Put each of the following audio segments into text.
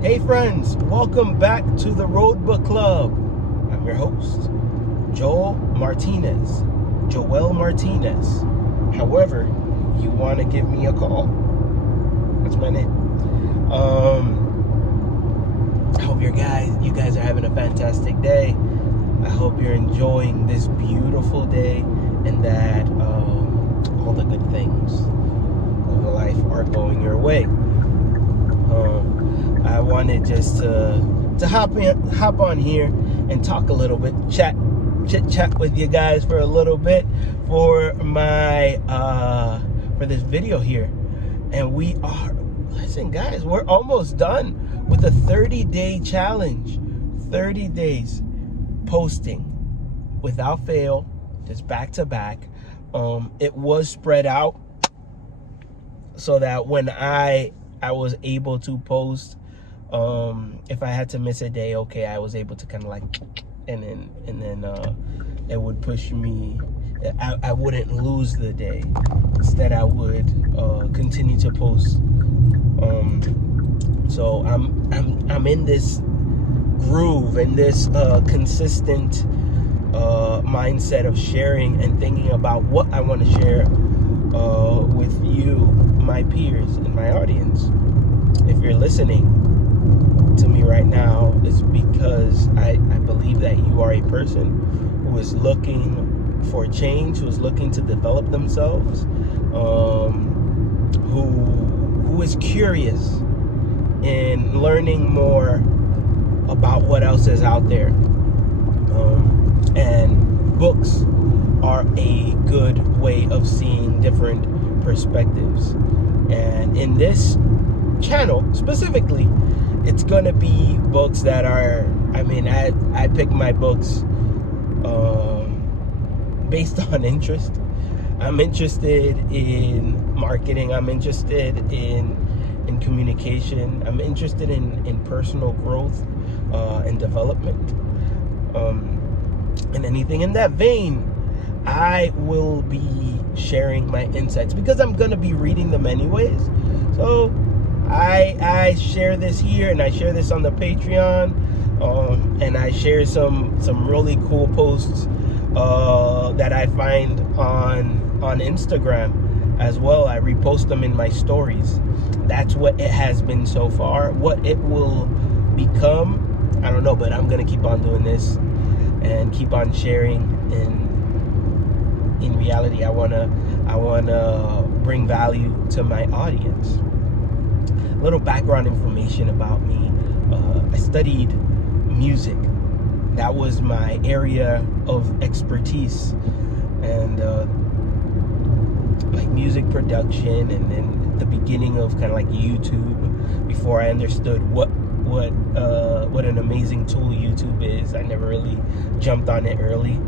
Hey friends, welcome back to the Road Book Club. I'm your host, Joel Martinez. However, you want to give me a call. That's my name. I hope you guys are having a fantastic day. I hope you're enjoying this beautiful day and that all the good things of life are going your way. I wanted just to hop on here and talk a little bit, chit chat with you guys for a little bit for my for this video here. And listen guys, we're almost done with a 30-day challenge. 30 days posting without fail, just back to back. It was spread out so that when I was able to post, if I had to miss a day, okay, I was able to kind of like, and then it would push me. I wouldn't lose the day. Instead, I would continue to post. So I'm in this groove, in this consistent mindset of sharing and thinking about what I want to share with you, my peers, and my audience. If you're listening to me right now, it's because I believe that you are a person who is looking for change, who is looking to develop themselves, who is curious in learning more about what else is out there. And books are a good way of seeing different perspectives. And in this channel specifically, it's gonna be books that are, I pick my books based on interest. I'm interested in marketing. I'm interested in communication. I'm interested in personal growth and development. And anything in that vein, I will be sharing my insights because I'm gonna be reading them anyways. So I share this here, and I share this on the Patreon, and I share some really cool posts that I find on Instagram as well. I repost them in my stories. That's what it has been so far. What it will become, I don't know, but I'm gonna keep on doing this and keep on sharing. In reality, I wanna bring value to my audience. A little background information about me. I studied music. That was my area of expertise, and like music production, and then the beginning of kind of like YouTube. Before I understood what an amazing tool YouTube is, I never really jumped on it early.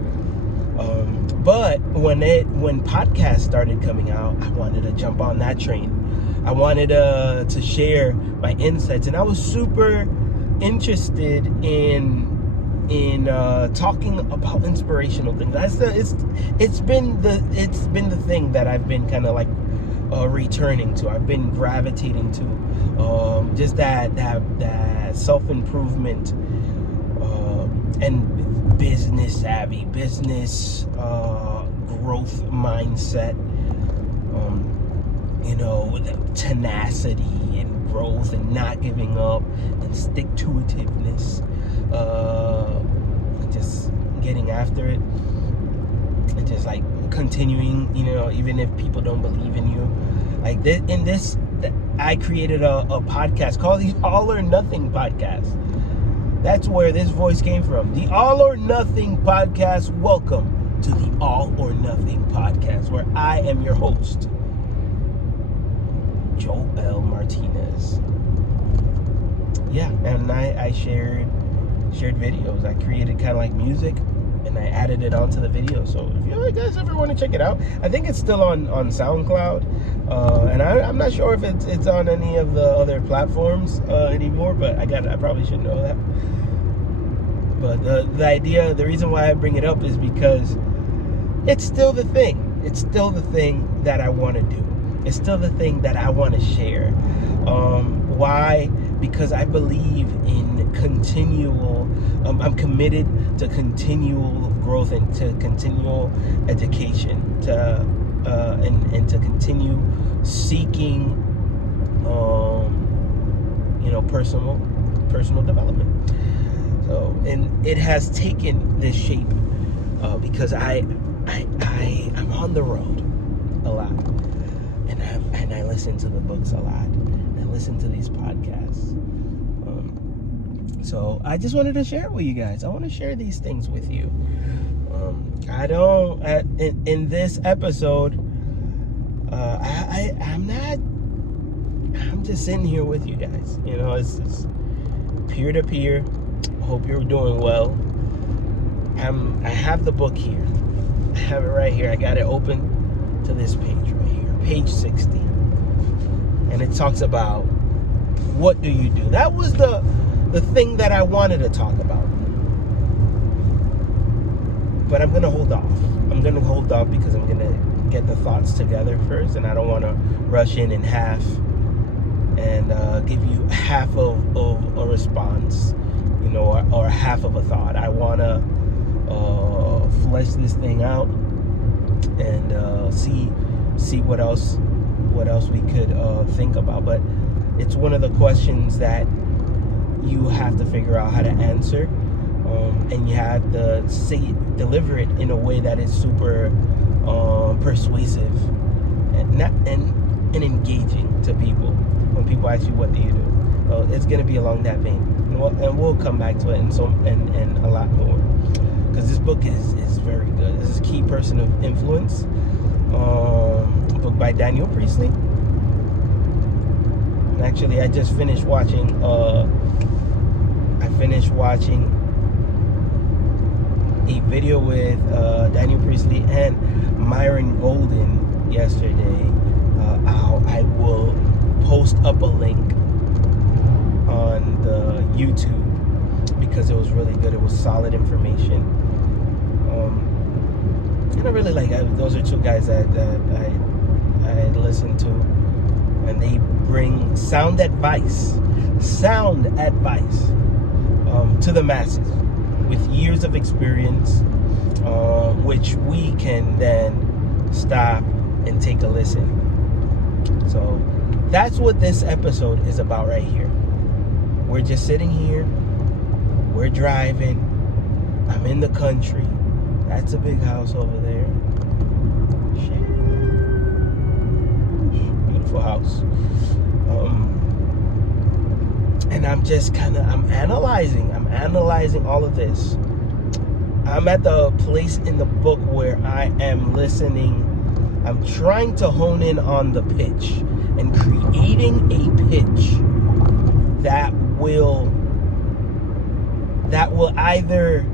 But when podcasts started coming out, I wanted to jump on that train. I wanted to share my insights, and I was super interested in talking about inspirational things. It's been the thing that I've been kind of like returning to. I've been gravitating to just that self-improvement and business savvy, business growth mindset. Tenacity and growth and not giving up and stick-to-itiveness, and just getting after it and just like continuing, even if people don't believe in you. Like this, I created a podcast called the All or Nothing Podcast. That's where this voice came from. The All or Nothing Podcast. Welcome to the All or Nothing Podcast, where I am your host, Joel Martinez. Yeah, and I shared videos. I created kind of like music, and I added it onto the video. So if you guys ever want to check it out, I think it's still on SoundCloud, and I'm not sure if it's on any of the other platforms anymore. But I probably should know that. But the reason why I bring it up is because it's still the thing. It's still the thing that I want to do. It's still the thing that I want to share. Why? because I believe in continual, I'm committed to continual growth and to continual education, and to continue seeking, personal development. So, and it has taken this shape because I'm on the road a lot, and I listen to the books a lot. I listen to these podcasts. So I just wanted to share it with you guys. I want to share these things with you. In this episode, I'm just sitting here with you guys. It's peer to peer. Hope you're doing well. I have the book here. I have it right here. I got it open to this page right here, page 60. And it talks about, what do you do? That was the thing that I wanted to talk about. But I'm going to hold off. I'm going to hold off because I'm going to get the thoughts together first. And I don't want to rush in half and give you half of a response, or half of a thought. I want to flesh this thing out and see what else we could think about. But it's one of the questions that you have to figure out how to answer, and you have to deliver it in a way that is super persuasive and engaging to people. When people ask you, what do you do? Well, it's going to be along that vein, and we'll come back to it and a lot more, because this book is very good. This is Key Person of Influence, a book by Daniel Priestley. And actually, I just finished watching a video with Daniel Priestley and Myron Golden yesterday. I will post up a link on the YouTube because it was really good. It was solid information. And I really like those are two guys that I listen to, and they bring sound advice to the masses with years of experience, which we can then stop and take a listen. So that's what this episode is about right here. We're just sitting here, we're driving, I'm in the country. That's a big house over there. Beautiful house. And I'm just I'm analyzing all of this. I'm at the place in the book where I am listening. I'm trying to hone in on the pitch and creating a pitch that will either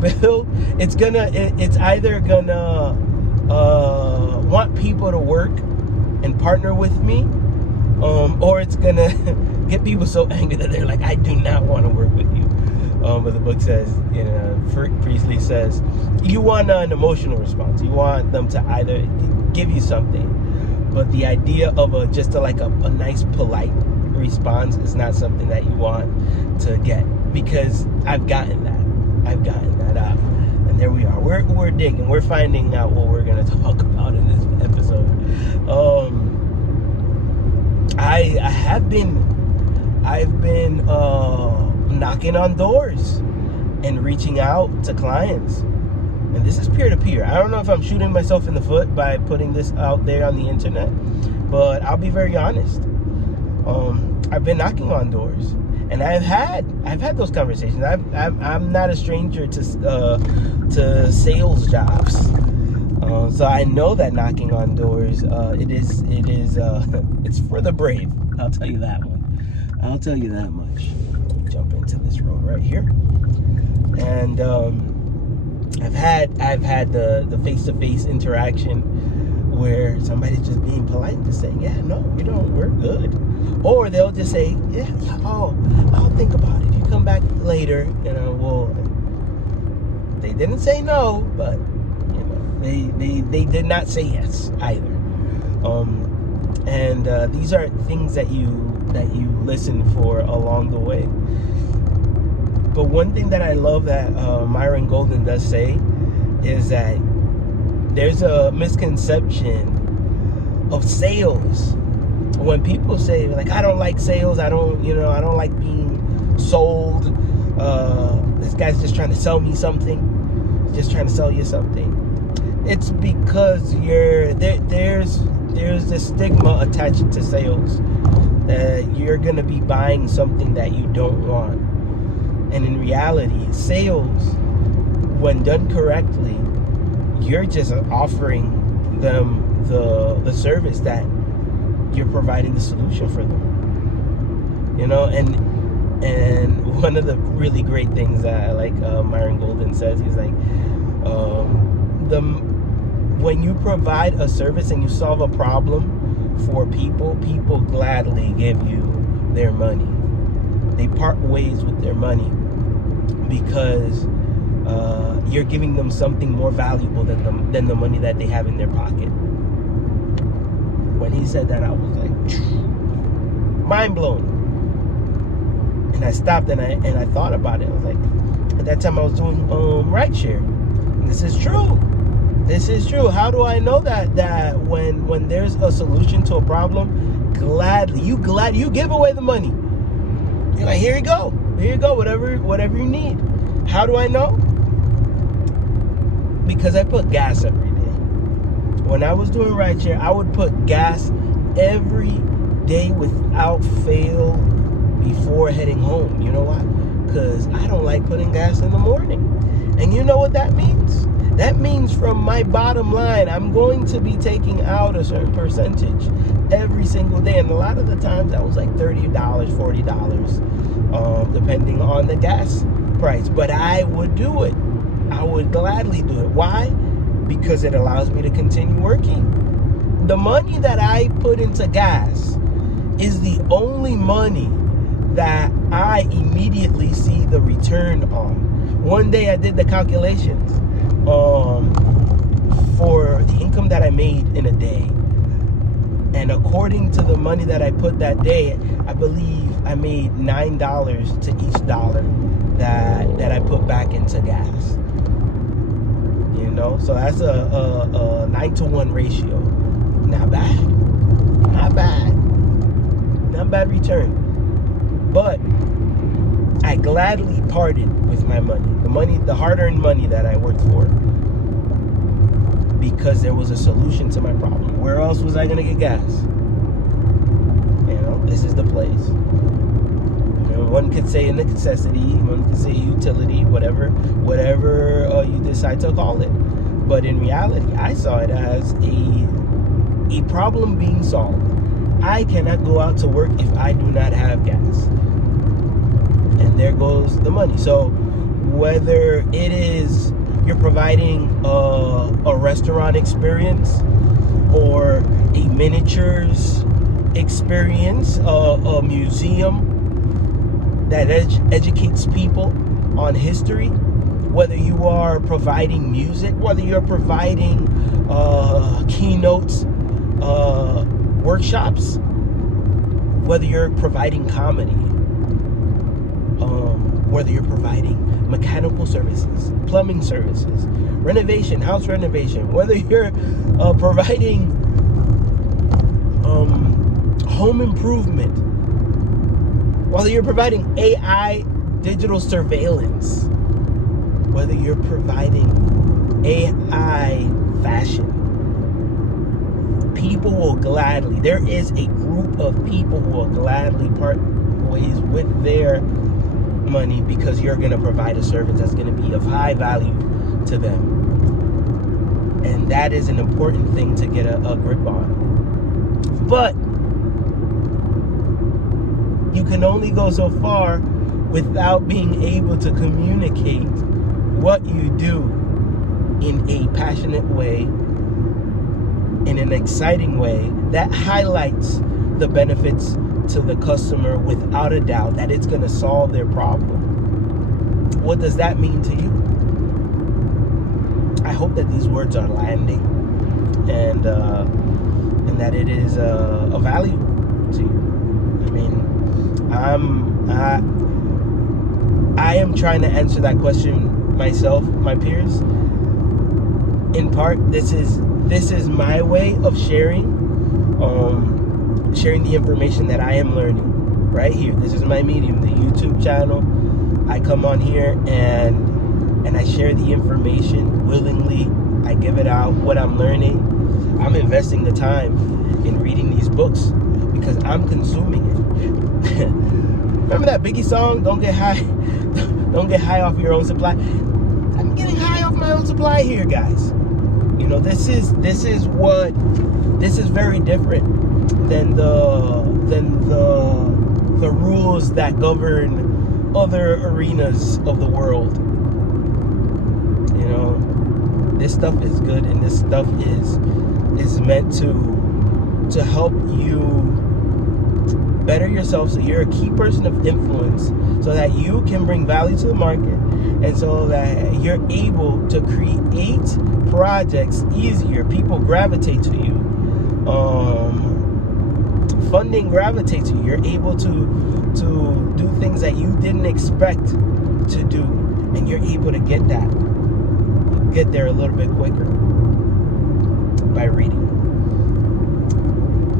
build, it's either gonna want people to work and partner with me, or it's gonna get people so angry that they're like, I do not want to work with you. But the book says, Priestley says, you want an emotional response. You want them to either give you something, but the idea of a nice, polite response is not something that you want to get, because I've gotten that out. And there we are. We're digging. We're finding out what we're going to talk about in this episode. I've been knocking on doors and reaching out to clients, and this is peer-to-peer. I don't know if I'm shooting myself in the foot by putting this out there on the internet, but I'll be very honest. I've been knocking on doors, and I've had those conversations. I'm not a stranger to sales jobs, so I know that knocking on doors it's for the brave. I'll tell you that one. I'll tell you that much. Let me jump into this road right here. And I've had the face-to-face interaction where somebody's just being polite and just saying, yeah, no, we're good. Or they'll just say, yeah, I'll think about it. You come back later, they didn't say no, but they did not say yes either. And these are things that you listen for along the way. But one thing that I love that Myron Golden does say is that there's a misconception of sales. When people say, like, I don't like sales, I don't like being sold. This guy's just trying to sell me something. He's just trying to sell you something. It's because there's this stigma attached to sales that you're gonna be buying something that you don't want. And in reality, sales, when done correctly, you're just offering them the service that you're providing the solution for them. And one of the really great things that I like, Myron Golden says, he's like, when you provide a service and you solve a problem for people gladly give you their money. They part ways with their money because you're giving them something more valuable than the money that they have in their pocket. When he said that, I was like, mind blown. And I stopped and I thought about it. I was like, at that time I was doing rideshare. And this is true. This is true. How do I know that when there's a solution to a problem, gladly you give away the money. You're like, here you go, whatever you need. How do I know? Because I put gas every day. When I was doing rideshare, I would put gas every day without fail before heading home. You know why? Because I don't like putting gas in the morning. And you know what that means? That means from my bottom line, I'm going to be taking out a certain percentage every single day. And a lot of the times that was like $30, $40, depending on the gas price. But I would do it. I would gladly do it. Why? Because it allows me to continue working. The money that I put into gas is the only money that I immediately see the return on. One day I did the calculations for the income that I made in a day. And according to the money that I put that day, I believe I made $9 to each dollar that I put back into gas. So that's a 9-to-1 ratio. Not bad return. But I gladly parted with my money, the hard-earned money that I worked for, because there was a solution to my problem. Where else was I gonna get gas? This is the place. One could say a necessity, one could say utility, whatever you decide to call it. But in reality, I saw it as a problem being solved. I cannot go out to work if I do not have gas. And there goes the money. So whether it is you're providing a restaurant experience or a miniatures experience, a museum that educates people on history, whether you are providing music, whether you're providing keynotes, workshops, whether you're providing comedy, whether you're providing mechanical services, plumbing services, renovation, house renovation, whether you're providing home improvement, whether you're providing AI digital surveillance, whether you're providing AI fashion, people will gladly, there is a group of people who will gladly part ways with their money because you're going to provide a service that's going to be of high value to them. And that is an important thing to get a grip on. But you can only go so far without being able to communicate what you do in a passionate way, in an exciting way that highlights the benefits to the customer without a doubt that it's going to solve their problem. What does that mean to you? I hope that these words are landing, and and that it is a value to you. I mean, I am trying to answer that question myself, my peers. In part, this is my way of sharing the information that I am learning right here. This is my medium, the YouTube channel. I come on here and I share the information willingly. I give it out, what I'm learning. I'm investing the time in reading these books because I'm consuming it. Remember that Biggie song, don't get high off your own supply? I'm getting high off my own supply here, guys. You know, this is very different than the rules that govern other arenas of the world. You know, this stuff is good, and this stuff is meant to help you better yourself, so you're a key person of influence, so that you can bring value to the market, and so that you're able to create projects easier. People gravitate to you. Funding gravitates to you. You're able to do things that you didn't expect to do, and you're able to get there a little bit quicker by reading.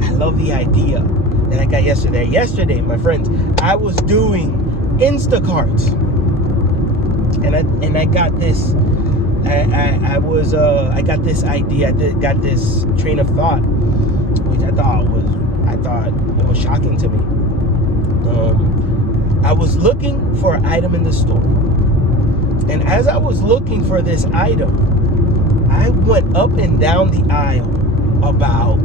I love the idea that I got yesterday. Yesterday, my friends, I was doing Instacarts, and I got this. I got this idea. I got this train of thought, which I thought it was shocking to me. I was looking for an item in the store, and as I was looking for this item, I went up and down the aisle about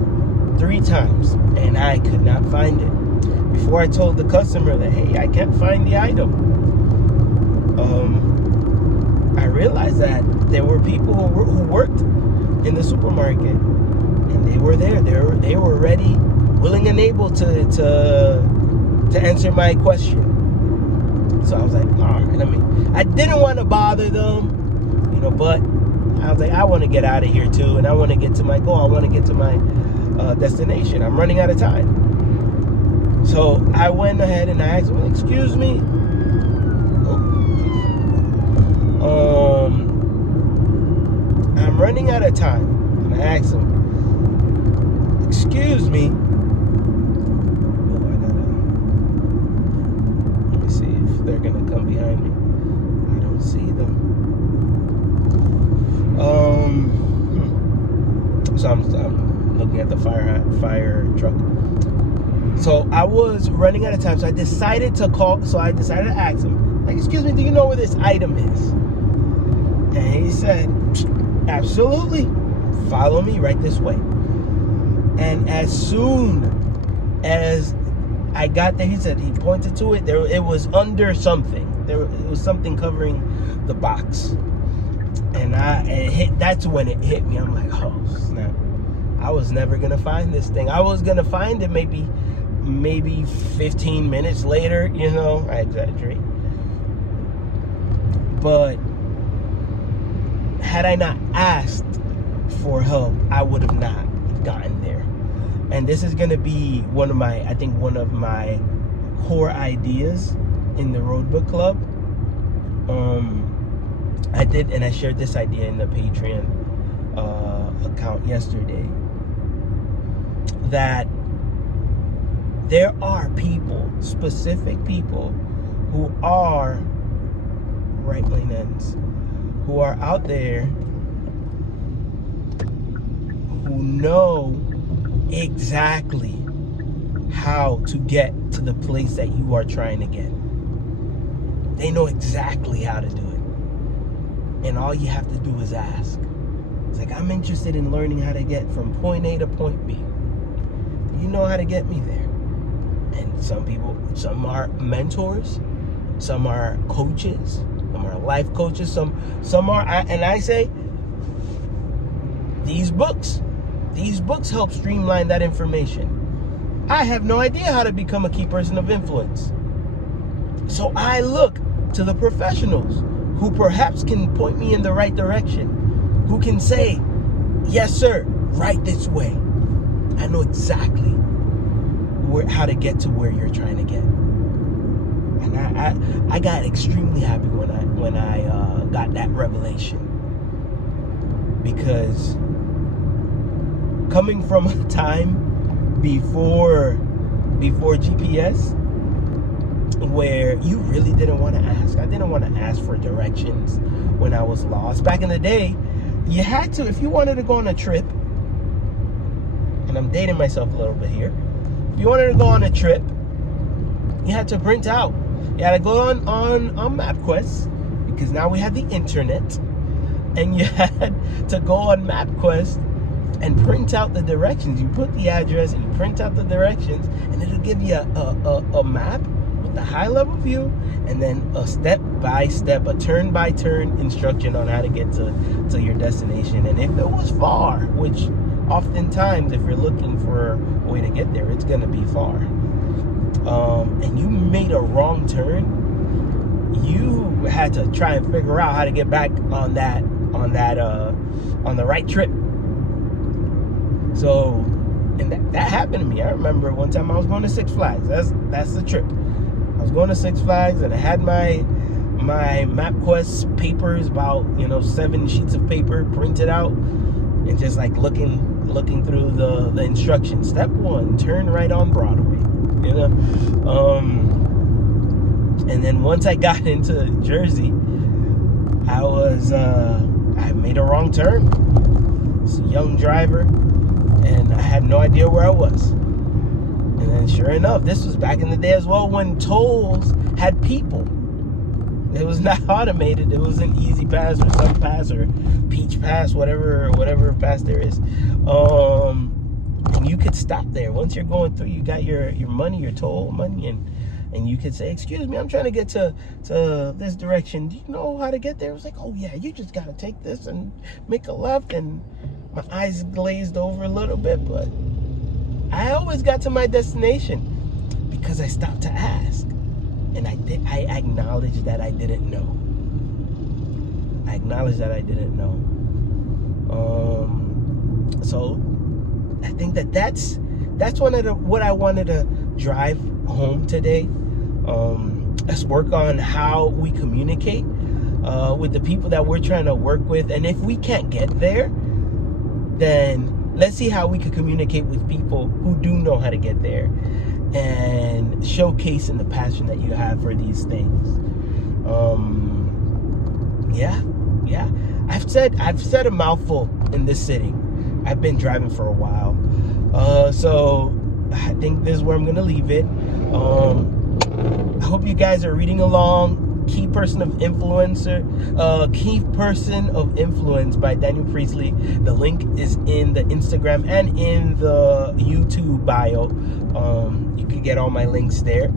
3 times, and I could not find it. Before I told the customer that, hey, I can't find the item, I realized that there were people who worked in the supermarket, and they were there. They were ready, willing, and able to answer my question. So I was like, all right. I mean, I didn't want to bother them, you know, but I was like, I want to get out of here too, and I want to get to my goal. I want to get to my destination. I'm running out of time. So I went ahead and I asked them, excuse me. I'm running out of time. And I asked them, excuse me. Let me see if they're gonna come behind me. I don't see them. So I'm looking at the fire truck. So I was running out of time, so I decided to ask him, like, excuse me, do you know where this item is? And he said, absolutely, follow me right this way. And as soon as I got there, he pointed to it, it was under something. It was something covering the box. And that's when it hit me. I'm like, oh snap. I was never gonna find this thing. I was gonna find it maybe 15 minutes later, you know, I exaggerate. But had I not asked for help, I would have not gotten there. And this is gonna be one of my core ideas in the Road Book Club. I shared this idea in the Patreon account yesterday, that there are people, specific people, who are right lane ends, who are out there, who know exactly how to get to the place that you are trying to get. They know exactly how to do it. And all you have to do is ask. It's like, I'm interested in learning how to get from point A to point B. You know how to get me there. And some are mentors, some are coaches, some are life coaches, some are, and I say, these books help streamline that information. I have no idea how to become a key person of influence. So I look to the professionals who perhaps can point me in the right direction, who can say, yes, sir, right this way. I know exactly how to get to where you're trying to get. And I got extremely happy when I got that revelation, because coming from a time before GPS, where you really didn't want to ask. I didn't want to ask for directions when I was lost. Back in the day, you had to, if you wanted to go on a trip, and I'm dating myself a little bit here, if you wanted to go on a trip, you had to print out. You had to go on MapQuest, because now we had the internet, and you had to go on MapQuest and print out the directions. You put the address and you print out the directions, and it'll give you a map with a high level view, and then a step-by-step, a turn-by-turn instruction on how to get to your destination. And if it was far, which oftentimes if you're looking for a way to get there, it's going to be far, and you made a wrong turn, you had to try and figure out how to get back on the right trip. So, and that happened to me. I remember one time I was going to Six Flags. That's the trip. I was going to Six Flags, and I had my MapQuest papers, about 7 sheets of paper printed out, and just like looking through the instructions. Step 1, turn right on Broadway. And then once I got into Jersey, I made a wrong turn. It's a young driver, and I had no idea where I was. And then sure enough, this was back in the day as well, when tolls had people. It was not automated. It was an Easy Pass or Sub Pass or Peach Pass, whatever pass there is. And you could stop there. Once you're going through, you got your money, your toll money, and you could say, excuse me, I'm trying to get to this direction. Do you know how to get there? It was like, oh yeah, you just got to take this and make a left. And my eyes glazed over a little bit, but I always got to my destination because I stopped to ask. And I acknowledged that I didn't know. So I think that's one of what I wanted to drive home today. Let's work on how we communicate with the people that we're trying to work with. And if we can't get there, then let's see how we can communicate with people who do know how to get there, and showcasing the passion that you have for these things. Yeah. I've said a mouthful in this sitting. I've been driving for a while. So I think this is where I'm gonna leave it. I hope you guys are reading along. Key Person of Influence by Daniel Priestley. The link is in the Instagram and in the YouTube bio. You can get all my links there.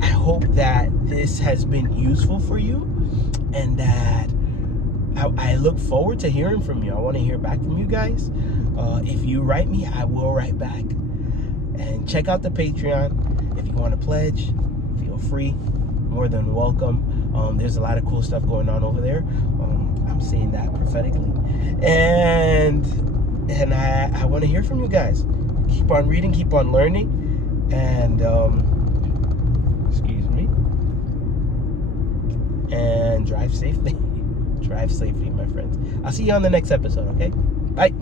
I hope that this has been useful for you, and that I look forward to hearing from you. I want to hear back from you guys. If you write me, I will write back. And check out the Patreon. If you want to pledge, feel free. More than welcome. There's a lot of cool stuff going on over there. I'm saying that prophetically. And I want to hear from you guys. Keep on reading, keep on learning, and excuse me. And drive safely. Drive safely, my friends. I'll see you on the next episode, okay? Bye.